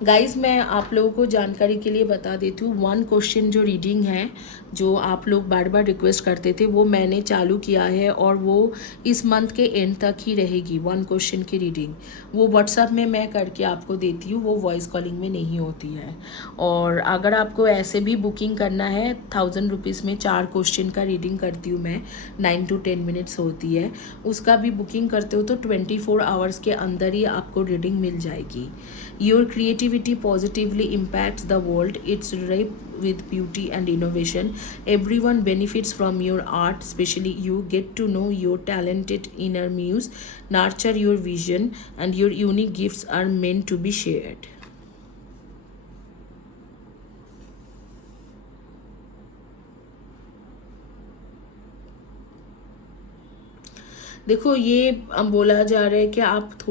गाइस, मैं आप लोगों को जानकारी के लिए बता देती हूँ, 1 क्वेश्चन जो रीडिंग है, जो आप लोग बार बार रिक्वेस्ट करते थे, वो मैंने चालू किया है, और वो इस मंथ के एंड तक ही रहेगी। 1 क्वेश्चन की रीडिंग वो व्हाट्सएप में मैं करके आपको देती हूँ, वो वॉइस कॉलिंग में नहीं होती है। और अगर आपको ऐसे भी बुकिंग करना है, 1000 रुपीज़ में 4 क्वेश्चन का रीडिंग करती हूँ मैं, 9 to 10 मिनट्स होती है, उसका भी बुकिंग करते हो तो 24 आवर्स के अंदर ही आपको रीडिंग मिल जाएगी। Your creativity positively impacts the world, it's ripe with beauty and innovation. Everyone benefits from your art, especially you. Get to know your talented inner muse, nurture your vision, and your unique gifts are meant to be shared. देखो, ये बोला जा रहा है कि आप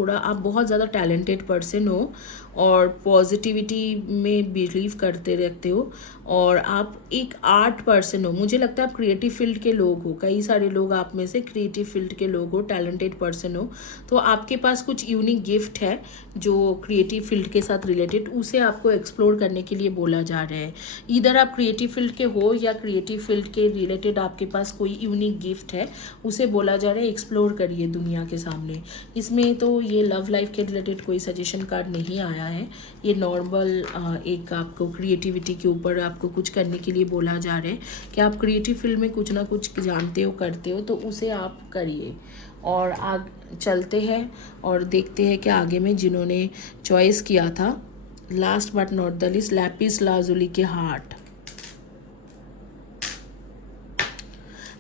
बहुत ज़्यादा टैलेंटेड पर्सन हो, और पॉजिटिविटी में बिलीव करते रहते हो, और आप एक आर्ट पर्सन हो। मुझे लगता है आप क्रिएटिव फील्ड के लोग हो, कई सारे लोग आप में से क्रिएटिव फील्ड के लोग हो, टैलेंटेड पर्सन हो, तो आपके पास कुछ यूनिक गिफ्ट है जो क्रिएटिव फील्ड के साथ रिलेटेड, उसे आपको एक्सप्लोर करने के लिए बोला जा रहा है। इधर आप क्रिएटिव फील्ड के हो या क्रिएटिव फील्ड के रिलेटेड आपके पास कोई यूनिक गिफ्ट है, उसे बोला जा रहा है एक्सप्लोर करिए दुनिया के सामने। इसमें तो ये लव लाइफ के रिलेटेड कोई सजेशन कार्ड नहीं आया है, ये नॉर्मल एक आपको क्रिएटिविटी के ऊपर आपको कुछ करने के लिए बोला जा रहा है कि आप क्रिएटिव फील्ड में कुछ ना कुछ जानते हो, करते हो, तो उसे आप करिए। और आगे चलते हैं और देखते हैं कि आगे में जिन्होंने चॉइस किया था, last but not the least, Lapis lazuli के हार्ट।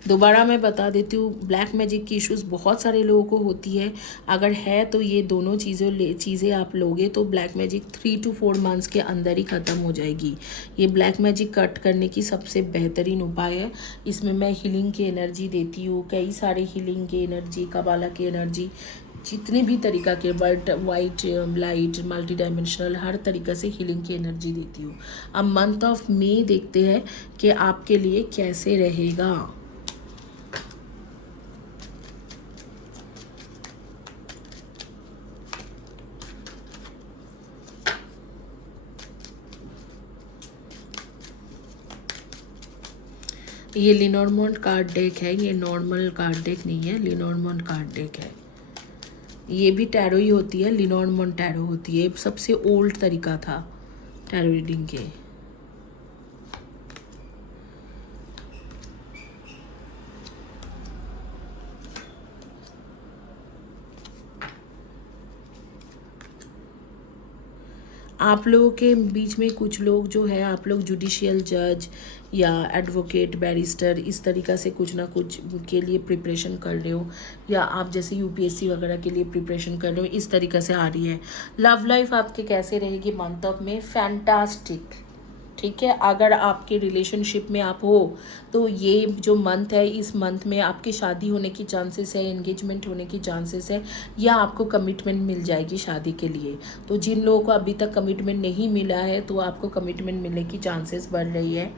दोबारा मैं बता देती हूँ, ब्लैक मैजिक की इश्यूज़ बहुत सारे लोगों को होती है। अगर है तो ये दोनों चीज़ें आप लोगे तो ब्लैक मैजिक 3 to 4 मंथ्स के अंदर ही ख़त्म हो जाएगी। ये ब्लैक मैजिक कट करने की सबसे बेहतरीन उपाय है। इसमें मैं हीलिंग की एनर्जी देती हूँ, कई सारे हीलिंग की एनर्जी, कबाला की एनर्जी, जितने भी तरीका के वाइट लाइट मल्टी डायमेंशनल हर तरीक़ा से हीलिंग की एनर्जी देती हूँ। अब मंथ ऑफ मई देखते हैं कि आपके लिए कैसे रहेगा। ये लिनोर्मोंट कार्ड डेक है, ये नॉर्मल कार्ड डेक नहीं है, लिनोर्मोंट कार्ड डेक है। ये भी टैरो ही होती है, लिनोर्मोंट टैरो होती है, सबसे ओल्ड तरीका था टैरो रीडिंग के। आप लोगों के बीच में कुछ लोग जो है, आप लोग जुडिशियल जज या एडवोकेट, बैरिस्टर, इस तरीक़ा से कुछ ना कुछ के लिए प्रिपरेशन कर रहे हो, या आप जैसे यूपीएससी वगैरह के लिए प्रिपरेशन कर रहे हो, इस तरीक़ा से आ रही है। लव लाइफ आपकी कैसे रहेगी मंथ ऑफ में? फैंटास्टिक, ठीक है। अगर आपके रिलेशनशिप में आप हो तो ये जो मंथ है, इस मंथ में आपकी शादी होने की चांसेस है, एंगेजमेंट होने की चांसेस है, या आपको कमिटमेंट मिल जाएगी शादी के लिए। तो जिन लोगों को अभी तक कमिटमेंट नहीं मिला है तो आपको कमिटमेंट मिलने की चांसेस बढ़ रही है,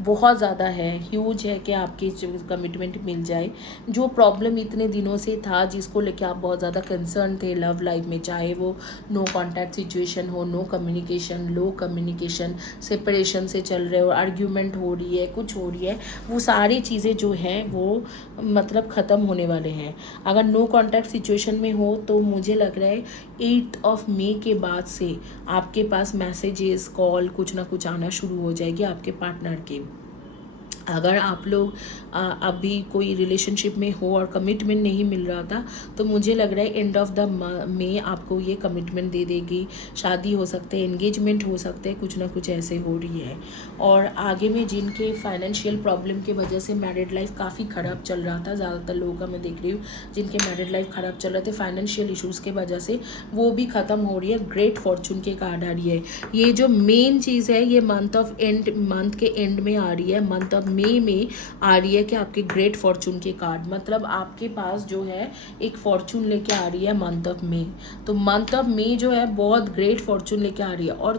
बहुत ज़्यादा है, ह्यूज है कि आपकी कमिटमेंट मिल जाए। जो प्रॉब्लम इतने दिनों से था, जिसको लेकर आप बहुत ज़्यादा कंसर्न थे लव लाइफ में, चाहे वो नो कॉन्टैक्ट सिचुएशन हो, नो कम्युनिकेशन, लो कम्युनिकेशन, सेपरेशन से चल रहे हो, आर्ग्यूमेंट हो रही है, कुछ हो रही है, वो सारी चीज़ें जो हैं वो मतलब ख़त्म होने वाले हैं। अगर नो कॉन्टैक्ट सिचुएशन में हो तो मुझे लग रहा है 8 मई के बाद से आपके पास मैसेजेस, कॉल, कुछ ना कुछ आना शुरू हो जाएगी आपके पार्टनर के। अगर आप लोग अभी कोई रिलेशनशिप में हो और कमिटमेंट नहीं मिल रहा था तो मुझे लग रहा है एंड ऑफ द में आपको ये कमिटमेंट दे देगी। शादी हो सकते हैं, एंगेजमेंट हो सकते हैं, कुछ ना कुछ ऐसे हो रही है। और आगे में जिनके फाइनेंशियल प्रॉब्लम की वजह से मैरिड लाइफ काफ़ी ख़राब चल रहा था, ज़्यादातर लोगों का मैं देख रही हूँ जिनके मैरिड लाइफ ख़राब चल रहे थे फाइनेंशियल इशूज़ की वजह से, वो भी ख़त्म हो रही है। ग्रेट फॉर्चून के कार्ड आ रही है। ये जो मेन चीज़ है ये मंथ के एंड में आ रही है, मंथ ऑफ मई में आ रही है कि आपके ग्रेट फॉर्चून के कार्ड, मतलब आपके पास जो है एक फॉर्चून लेके आ रही है मंथ ऑफ मई। तो मंथ ऑफ मई जो है बहुत ग्रेट फॉर्चून लेके आ रही है। और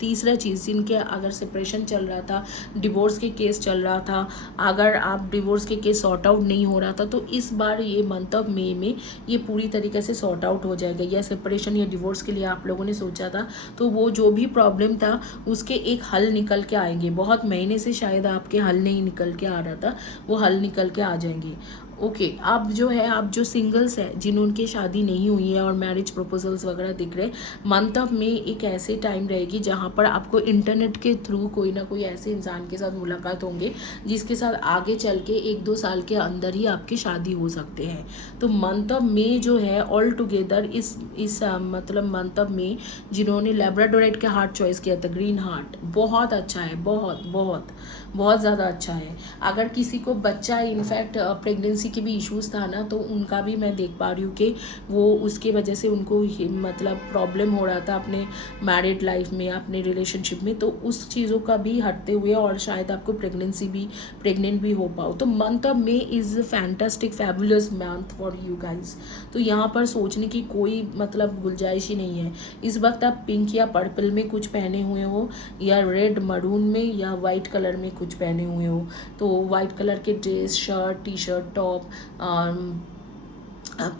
तीसरा चीज़, जिनके अगर सेपरेशन चल रहा था, डिवोर्स के केस चल रहा था, अगर आप डिवोर्स के केस सॉर्ट आउट नहीं हो रहा था तो इस बार ये मंथ ऑफ मई में ये पूरी तरीके से सॉर्ट आउट हो जाएगा। या सेपरेशन या डिवोर्स के लिए आप लोगों ने सोचा था तो वो जो भी प्रॉब्लम था उसके एक हल निकल के आएंगे। बहुत महीने से शायद आपके हल नहीं निकल के आ रहा था, वो हल निकल के आ जाएंगे। ओके, अब जो है, आप जो सिंगल्स है जिनकी शादी नहीं हुई है और मैरिज प्रपोजल्स वगैरह दिख रहे, मंथ ऑफ में एक ऐसे टाइम रहेगी जहाँ पर आपको इंटरनेट के थ्रू कोई ना कोई ऐसे इंसान के साथ मुलाकात होंगे जिसके साथ आगे चल के 1-2 साल के अंदर ही आपकी शादी हो सकते हैं। तो मंथ ऑफ मई जो है ऑल टुगेदर इस मतलब मंथ ऑफ मई जिन्होंने लैब्राडोराइट का हार्ट चॉइस किया था, ग्रीन हार्ट, बहुत अच्छा है, बहुत बहुत बहुत ज़्यादा अच्छा है। अगर किसी को बच्चा, इनफैक्ट प्रेगनेंसी के भी इश्यूज़ था ना, तो उनका भी मैं देख पा रही हूँ कि वो उसके वजह से उनको मतलब प्रॉब्लम हो रहा था अपने मैरिड लाइफ में, अपने रिलेशनशिप में, तो उस चीज़ों का भी हटते हुए और शायद आपको प्रेग्नेंट भी हो पाओ। तो month of May is fantastic fabulous month for you guys. तो यहाँ पर सोचने की कोई मतलब गुंजाइश ही नहीं है। इस वक्त आप पिंक या पर्पल में कुछ पहने हुए हो, या रेड मरून में, या वाइट कलर में कुछ पहने हुए हो, तो वाइट कलर के dress, shirt, T shirt, top,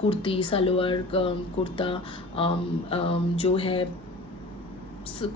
kurti, salwar, kurta, जो है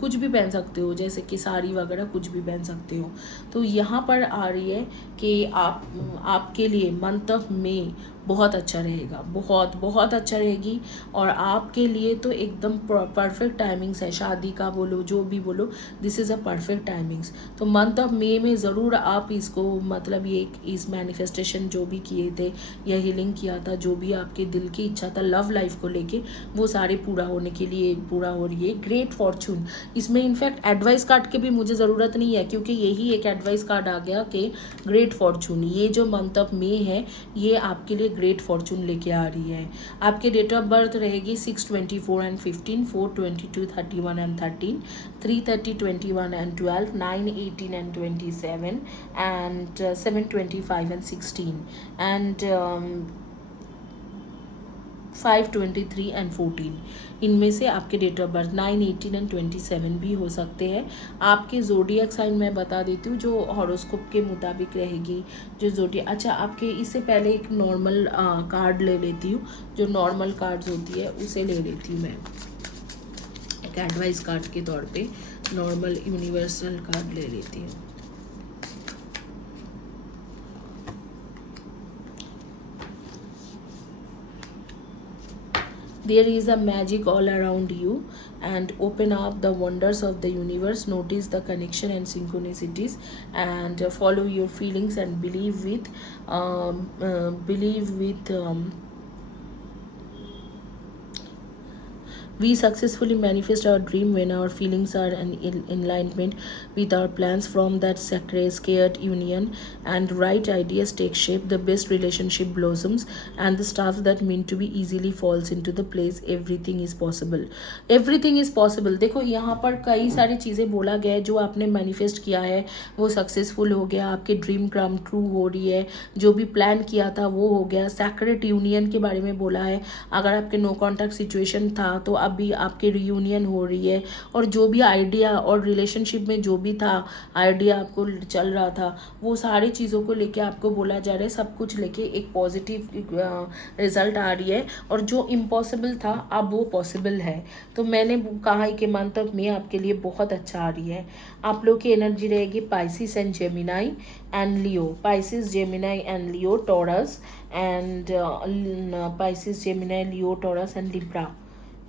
कुछ भी पहन सकते हो, जैसे कि साड़ी वगैरह कुछ भी पहन सकते हो। तो यहाँ पर आ रही है कि आपके लिए मंथ ऑफ मई बहुत अच्छा रहेगा, बहुत बहुत अच्छा रहेगी। और आपके लिए तो एकदम परफेक्ट टाइमिंग्स है, शादी का बोलो, जो भी बोलो, this is a perfect timings. तो मंथ ऑफ मई में ज़रूर आप इसको मतलब ये इस मैनिफेस्टेशन जो भी किए थे या हीलिंग किया था, जो भी आपके दिल की इच्छा था लव लाइफ को लेके, वो सारे पूरा होने के लिए पूरा हो रही है। ग्रेट फॉर्चून, इसमें इनफैक्ट एडवाइस कार्ड की भी मुझे ज़रूरत नहीं है, क्योंकि यही एक एडवाइस कार्ड आ गया कि ग्रेट फॉर्चून, ये जो मंथ ऑफ मई है ये आपके लिए ग्रेट फॉर्चून लेके आ रही है। आपके डेट ऑफ बर्थ रहेगी 6, 24 and 15, 4, 22, 31 and 13, 3, 30, 21 and 12, 9, 18 and 27 and 7, 25 and 16 and 5, 23 and 14। इनमें से आपके डेट ऑफ बर्थ 9, 18 एंड 27 भी हो सकते हैं। आपके जोडियक साइन मैं बता देती हूँ जो हॉरोस्कोप के मुताबिक रहेगी। जो जोडियक, अच्छा, आपके इससे पहले एक नॉर्मल कार्ड ले लेती हूँ, जो नॉर्मल कार्ड्स होती है उसे ले लेती हूँ मैं एक एडवाइस कार्ड के तौर पे, नॉर्मल यूनिवर्सल कार्ड ले लेती हूँ। There is a magic all around you and open up the wonders of the universe. Notice the connection and synchronicities and follow your feelings and believe with We successfully manifest our dream when our feelings are in alignment with our plans. From that scared union and right ideas take shape, the best relationship blossoms, and the stuff that meant to be easily falls into the place. Everything is possible. Everything is possible. देखो यहाँ पर कई सारी चीज़ें बोला गया है, जो आपने मैनिफेस्ट किया है वो सक्सेसफुल हो गया, आपके ड्रीम कम ट्रू हो रही है, जो भी प्लान किया था वो हो गया। सैक्रेड यूनियन के बारे में बोला है, अगर आपके नो कॉन्टैक्ट सिचुएशन था तो अभी आपके रीयूनियन हो रही है, और जो भी आइडिया और रिलेशनशिप में जो भी था आइडिया आपको चल रहा था, वो सारी चीज़ों को लेके आपको बोला जा रहा है, सब कुछ लेके एक पॉजिटिव रिजल्ट आ रही है, और जो इम्पॉसिबल था अब वो पॉसिबल है। तो मैंने कहा है कि मंथ ऑफ मे आपके लिए बहुत अच्छा आ रही है। आप लोग की एनर्जी रहेगी Pisces and Gemini and Leo, Pisces Gemini and Leo taurus and Pisces Gemini Leo taurus and Libra,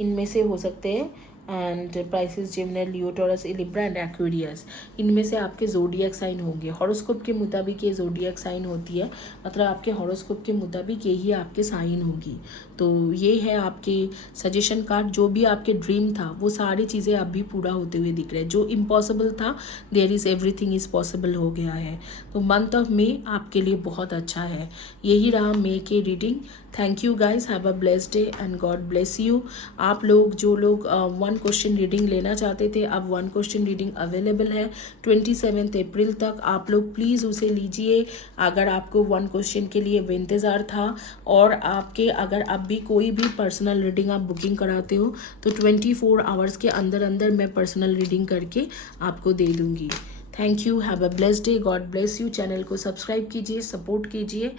इनमें से हो सकते हैं। And Pisces Gemini Leo taurus Libra and Aquarius, इनमें से आपके जोडियक साइन होंगे। हॉरोस्कोप के मुताबिक ये जोडियक साइन होती है, मतलब आपके हॉरोस्कोप के मुताबिक यही आपके साइन होगी। तो ये है आपके सजेशन कार्ड। जो भी आपके ड्रीम था वो सारी चीज़ें अब भी पूरा होते हुए दिख रहे हैं। जो इम्पॉसिबल था, there is everything is possible हो गया है। तो मंथ ऑफ मे आपके लिए बहुत अच्छा है। यही रहा मे के reading. Thank you guys, have a blessed day and God bless you. आप लोग जो लोग 1 क्वेश्चन रीडिंग लेना चाहते थे, अब 1 क्वेश्चन रीडिंग अवेलेबल है 27 अप्रैल तक। आप लोग प्लीज़ उसे लीजिए अगर आपको 1 क्वेश्चन के लिए इंतज़ार था, और आपके अगर अब भी कोई भी पर्सनल रीडिंग आप बुकिंग कराते हो तो 24 आवर्स के अंदर अंदर मैं पर्सनल रीडिंग करके आपको दे दूँगी। Thank you, have a blessed day, God bless you. Channel को सब्सक्राइब कीजिए, सपोर्ट कीजिए।